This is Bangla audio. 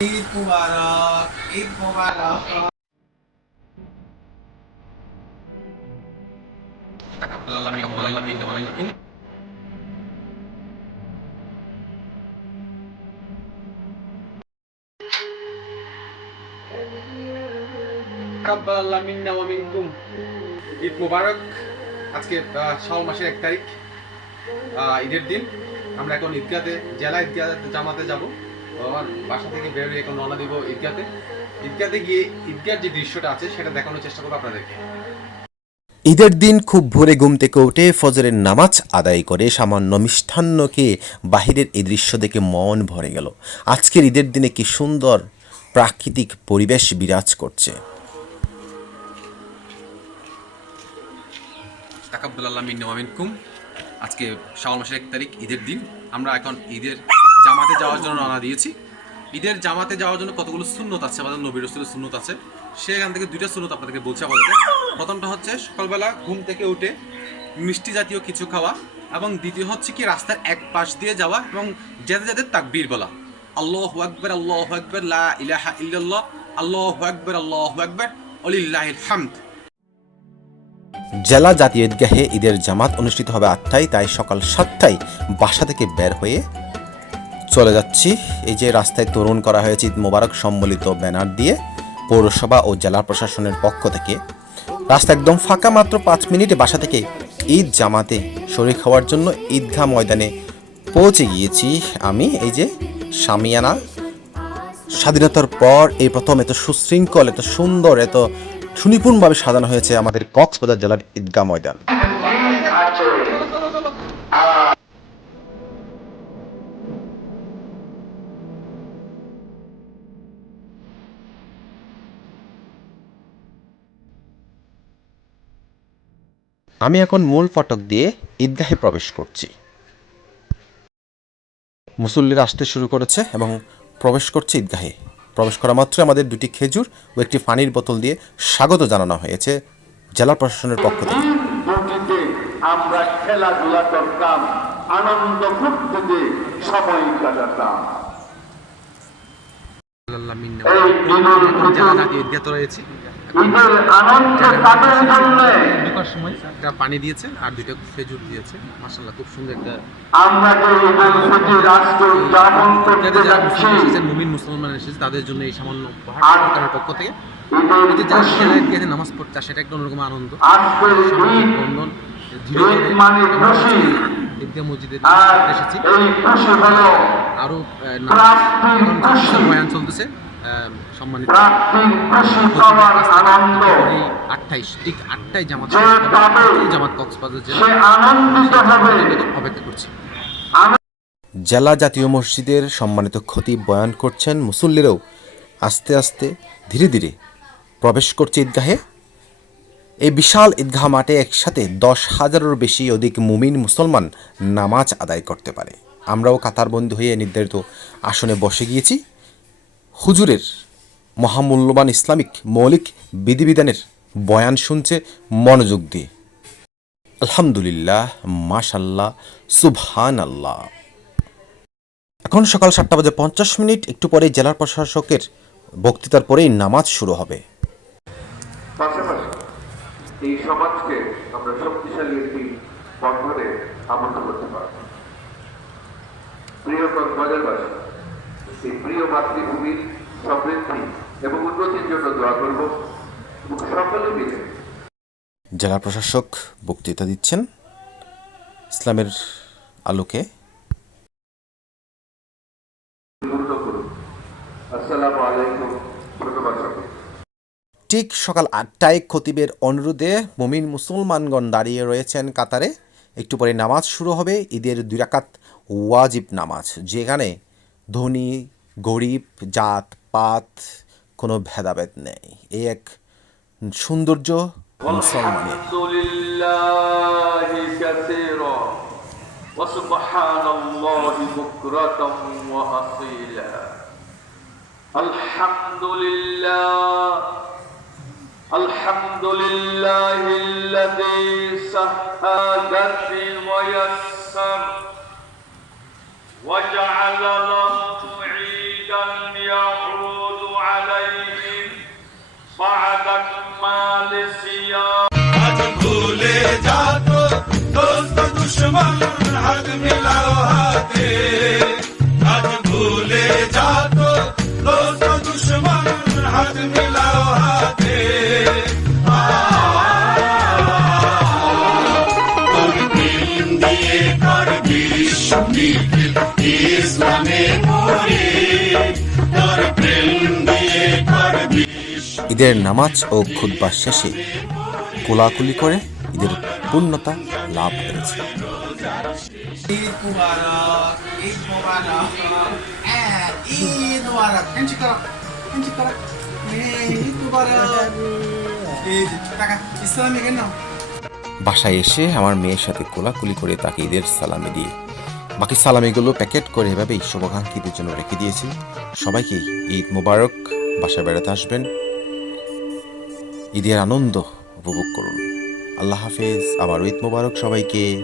ঈদ মুবারক ঈদ মুবারক কাব্বাল্লাহ মিন্না ওয়া আজকে শাওয়াল মাসের এক তারিখ ঈদের দিন আমরা এখন ঈদগাতে, জেলা ঈদগাহ জামাতে যাব। আমার বাসা থেকে বের হয়ে এখন রওনা দিব ঈদগাতে। ঈদগাতে গিয়ে ঈদগার যে দৃশ্যটা আছে সেটা দেখানোর চেষ্টা করব আপনাদেরকে। ঈদের দিন খুব ভোরে ঘুম থেকে উঠে ফজরের নামাজ আদায় করে সামান্য মিষ্টান্নকে বাহিরের এই দৃশ্য দেখে মন ভরে গেল। আজকের ঈদের দিনে কি সুন্দর প্রাকৃতিক পরিবেশ বিরাজ করছে। মিন্না আজকে শাওয়াল মাসের এক তারিখ ঈদের দিন। আমরা এখন ঈদের জামাতে যাওয়ার জন্য রওনা দিয়েছি। ঈদের জামাতে যাওয়ার জন্য কতগুলো সুন্নত আছে? আমাদের নবীর রসুলের সুন্নত আছে। সেখান থেকে দুইটা সুন্নত আপনাদেরকে বলছি আপাতত। প্রথমটা হচ্ছে, সকালবেলা ঘুম থেকে উঠে মিষ্টি জাতীয় কিছু খাওয়া এবং দ্বিতীয় হচ্ছে কি, রাস্তার এক পাশ দিয়ে যাওয়া এবং যেতে যেতে তাকবীর বলা। আল্লাহু আকবার আল্লাহু আকবার, লা ইলাহা ইল্লাল্লাহ, আল্লাহু আকবার আল্লাহু আকবার, ওয়ালিল্লাহিল হামদ। জেলা জাতীয় ঈদগাহে ঈদের জামাত অনুষ্ঠিত হবে আটটায়, তাই সকাল সাতটায় বাসা থেকে বের হয়ে চলে যাচ্ছি। এই যে রাস্তায় তরুণ করা হয়েছে ঈদ মোবারক সম্বলিত ব্যানার দিয়ে পৌরসভা ও জেলা প্রশাসনের পক্ষ থেকে। রাস্তা একদম ফাঁকা মাত্র পাঁচ মিনিটে বাসা থেকে ঈদ জামাতে শরীর খাওয়ার জন্য ঈদগাহ ময়দানে পৌঁছে গিয়েছি আমি। এই যে সামিয়ানা, স্বাধীনতার পর এই প্রথম এত সুশৃঙ্খল, এত সুন্দর, এত সুনিপুণভাবে সাজানো হয়েছে আমাদের কক্সবাজার জেলার ঈদগাহ ময়দান। আমি এখন মূল ফটক দিয়ে ঈদগাহে প্রবেশ করছি। মুসল্লিরা আসতে শুরু করেছে এবং প্রবেশ করছে ঈদগাহে। প্রবেশ করা মাত্র আমাদের দুটি খেজুর ও একটি পানির বোতল দিয়ে স্বাগত জানানো হয়েছে জেলা প্রশাসনের পক্ষ থেকে। আমরা খেলাধুলা করতাম, আনন্দ ফুর্তিতে সময় কাটাতাম। মিন্না জাতীয় ঈদগাহ রয়েছি ঢোকার সময় একটা পানি দিয়েছে আর দুইটা খেজুর দিয়েছে মাশাআল্লাহ খুব সুন্দর একটা মুমিন মুসলমান এসেছে তাদের জন্য এই সামান্য উপহার পক্ষ থেকে। যারা নামাজ পড়ছে সেটা একটা অন্যরকম আনন্দ। আজকের বন্ধন ধীরে ধীরে মানে ঈদগাহ মসজিদে এসেছি। আরও বয়ান চলতেছে। সম্মানিত আটটাইশ ঠিক আটটায় জামাত জামাত কক্সবাজার জেলা সে আনন্দিত হবে। অপেক্ষা করছি। জেলা জাতীয় মসজিদের সম্মানিত খতিব বয়ান করছেন মুসল্লিরাও। আস্তে আস্তে ধীরে ধীরে প্রবেশ করছে ঈদগাহে। এই বিশাল ঈদগাহ মাঠে একসাথে দশ হাজারেরও বেশি অধিক মুমিন মুসলমান নামাজ আদায় করতে পারে। আমরাও কাতারবন্দি হয়ে নির্ধারিত আসনে বসে গিয়েছি। হুজুরের মহামূল্যবান ইসলামিক মৌলিক বিধিবিধানের বয়ান শুনছে মনোযোগ দিয়ে। আলহামদুলিল্লাহ মাশাল্লাহ সুবহান আল্লাহ এখন সকাল সাতটা বাজে পঞ্চাশ মিনিট, একটু পরে জেলার প্রশাসকের বক্তৃতার পরেই নামাজ শুরু হবে। এই সমাজকে আমরা শক্তিশালী একটি বন্ধনে আবদ্ধ করতে পারব। প্রিয় কক্সবাজারবাসী এই প্রিয় মাতৃভূমির সমৃদ্ধি এবং উন্নতির জন্য দোয়া করব। সকলে মিলে। জেলা প্রশাসক বক্তৃতা দিচ্ছেন ইসলামের আলোকে। ঠিক সকাল আটটায় খতিবের অনুরোধে মুমিন মুসলমানগণ দাঁড়িয়ে রয়েছেন কাতারে। একটু পরে নামাজ শুরু হবে ঈদের দুই রাকাত ওয়াজিব নামাজ যেখানে ধনী গরিব জাত পাত কোনো ভেদাভেদ নেই এই এক সৌন্দর্য মুসলমানের الحمد لله كثيرا وسبحان الله بكرة وأصيلا الحمد لله الحمد لله الذي سهلني ويسر وجعل له عيدا يعود عليهم بعد اكمال الصيام. ঈদের নামাজ ও খুদ্া শেষে কোলাকুলি করে ঈদের পূর্ণতা লাভ করেছে। হ্যাঁ হ্যাঁ, ইসলামে কেন? বাসায় এসে আমার মেয়ের সাথে কোলাকুলি করে তাকে ঈদের সালামি দিয়ে। বাকি সালামিগুলো প্যাকেট করে এভাবেই শুভাকাঙ্ক্ষীদের জন্য রেখে দিয়েছি। সবাইকে ঈদ মোবারক, বাসায় বেড়াতে আসবেন। ঈদের আনন্দ উপভোগ করুন। আল্লাহ হাফেজ, আবার ঈদ মোবারক সবাইকে।